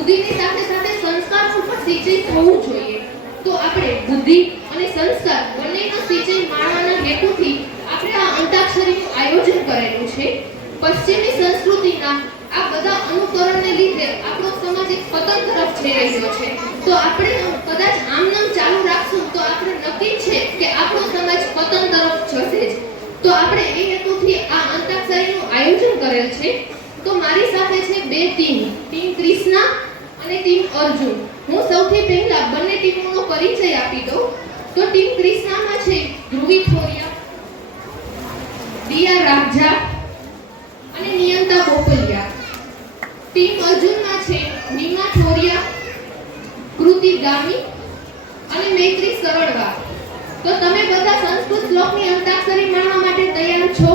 બુદ્ધિની સાથે સાથે સંસ્કારનું પણ સિંચન થવું જોઈએ. તો આપણે બુદ્ધિ અને સંસ્કાર બંનેનો સિંચન માણવાના હેતુથી આપણે આ અંતાક્ષરીનું આયોજન કરેલું છે. પશ્ચિમી સંસ્કૃતિના આ બધા અનુકરણને લીધે આપણો સમાજ એક પતન તરફ જઈ રહ્યો છે. તો આપણે કદાચ આમનામ ચાલુ રાખશું તો આપણે નક્કી છે કે આપણો સમાજ પતન તરફ જશે જ. તો આપણે એ હેતુથી આ અંતાક્ષરીનું આયોજન કરેલ છે. તો મારી સાથે છે બે ટીમ કૃષ્ણા અને ટીમ અર્જુન. હું સૌથી પહેલા બંને ટીમોનો પરિચય આપી દઉં. તો ટીમ કૃષ્ણામાં છે ધ્રુવી થોરિયા, દિયા રાજા અને નિયંતા બોપલિયા. ટીમ અર્જુનમાં છે નીમા થોરિયા, કૃતિ ગામી અને મૈત્રી સરળવા. તો તમે બધા સંસ્કૃત શ્લોકની અંતાક્ષરી માણવા માટે તૈયાર છો?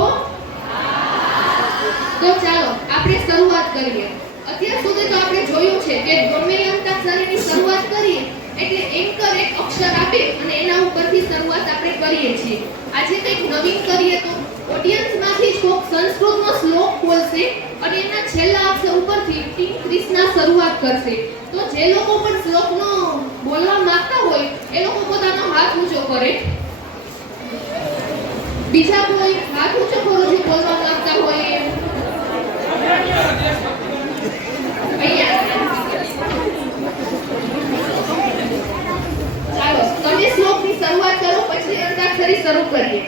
તો ચાલો આપણે શરૂઆત કરીએ. અત્યાર સુધી તો આપણે જોયું છે કે ગમે અંતાક્ષરીની શરૂઆત કરીએ એટલે એન્કર એક અક્ષર આપે અને એના ઉપરથી શરૂઆત આપણે કરીએ છીએ. આજે કંઈક નવીન કરીએ તો ઓડિયન્સમાંથી જ કોઈક સંસ્કૃતનો શ્લોક બોલશે અને એના છેલ્લા અક્ષર ઉપરથી ટીમ કૃષ્ણા શરૂઆત કરશે. તો જે લોકો પણ શ્લોકનો બોલવા માંગતા હોય એ લોકો પોતાનો હાથ ઊંચો કરે. બીજા કોઈ હાથ ઊંચો કરો જે બોલવા માંગતા હોય એ. ચાલો તમે શ્લોકની શરૂઆત કરો પછી અંતાક્ષરી શરૂ કરીએ.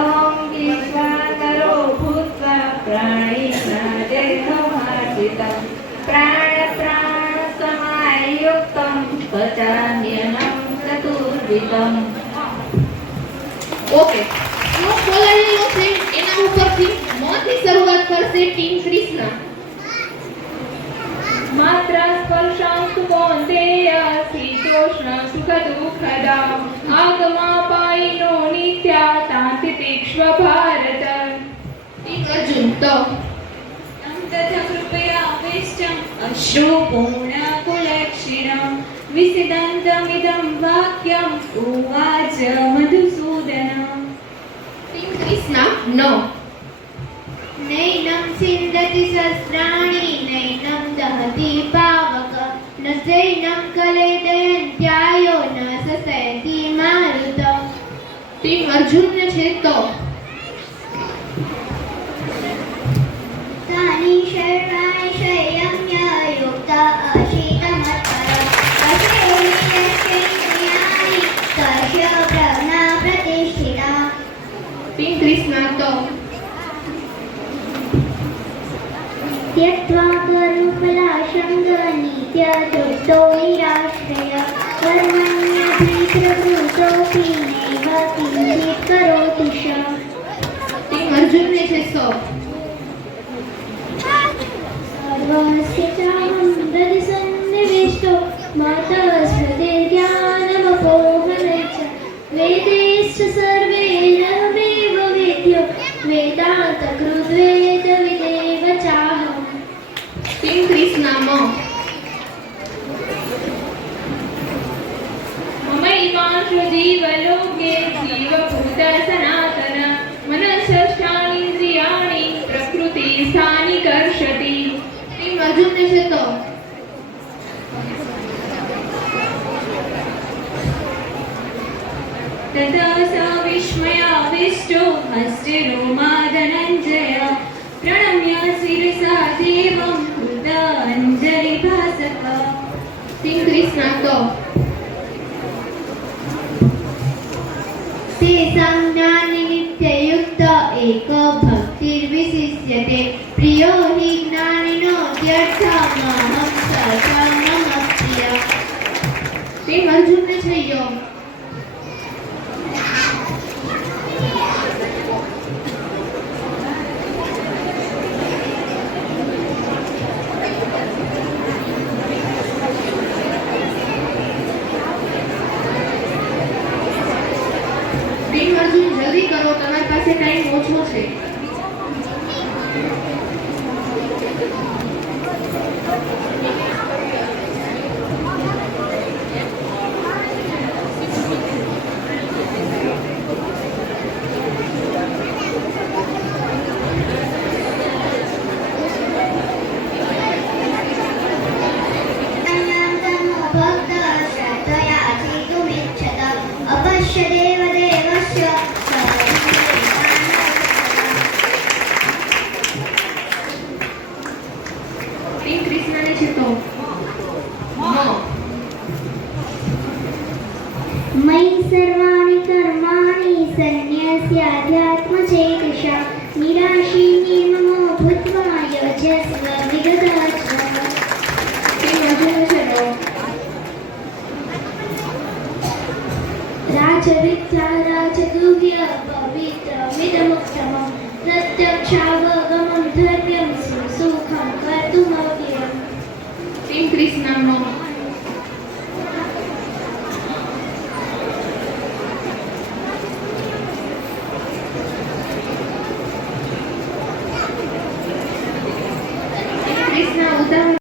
ઓમ વિશ્વાનરો ભૂત્વા પ્રાણિના દેહમાર્જિતં પ્રાણ પ્રાણ સમાયુક્તં પચામ્યનં ચતુર્વિધં. ઓકે, શ્લોક બોલાયેલો છે એના ઉપરથી મોથી શરૂઆત કરશે ટીમ કૃષ્ણા. માત્ર સ્પર્શાસ્તુ કૌંતેય શીતોષ્ણ સુખ દુઃખદા આગમાપાયિનો નિત્યા તાંતિ તીક્ષ્વ ભારત. ટીમ અર્જુન. તો તથા કૃપયા વિષ્ટમ અશ્રુપૂર્ણ કુલક્ષિણં વિસિદन्तમિદં વાક્યં ઉવાચ મધુસૂદનઃ. ટીમ કૃષ્ણા. નો નૈनं સિંદતિ શસ્ત્રાણિ નૈनं દહતિ પાવક ન ચૈनं કલેદયન્ત્યાયો ન સસયતિ મારુત. ટીમ અર્જુનને છે તો તાની શર્વાણિ સંયમ્ય યુક્તા અશીતમત્પર અશેનિયશ્ચૈન્યાનિ તસ્ય પ્રજ્ઞા પ્રતિષ્ઠિતા. ટીમ કૃષ્ણા. તો त्यक्त्वा करुफलाशङ्गनीत्यतृप्तो निराश्रय कर्मण्यभिप्रवृतोऽपि नैव किञ्चित् करोति श. ટીમ અર્જુનને છે સો. सर्वस्य चाहं हृदि सन्निविष्टो मातः स्मृतिर्ज्ञानमपोहनच्च वेदैश्च सर्वैरहमेव वेद्यो वेदान्तकृद्वेदविदेव चाहम्. ટીમ કૃષ્ણા. મ મમૈવાંશુ જીવલોકે જીવભૂત સનાતન મનઃષષ્ઠાનીન્દ્રિયાણિ પ્રકૃતિ સ્થાનિ કર્ષતિ. ટીમ અર્જુનને છે તો તતઃ સ વિસ્મયાવિષ્ટો હસ્તિરોમા ધનંજય પ્રણમ્ય શિરસા દેવં કૃતાંજલિભાસક. ટીમ કૃષ્ણા. તો तेषां ज्ञानिनित्ययुक्त एक भक्तिर्विशिष्यते प्रियो हि ज्ञानिनोऽत्यर्थमहं स मम प्रियः. ટીમ અર્જુનને છે યો. ટીમ અર્જુન જલ્દી કરો, તમારી પાસે ટાઈમ ઓછો છે. तस्याध्यात्मचेतसा निराशी निर्ममो भूत्वा यजस्व विगताश्रमः राजविद्या राजगुह्य पवित्रमिदमुत्तमं प्रत्यक्षावगमं धर्म्यं सुखं कर्तुमव्ययम् ટીમ ક્રિસ નામનો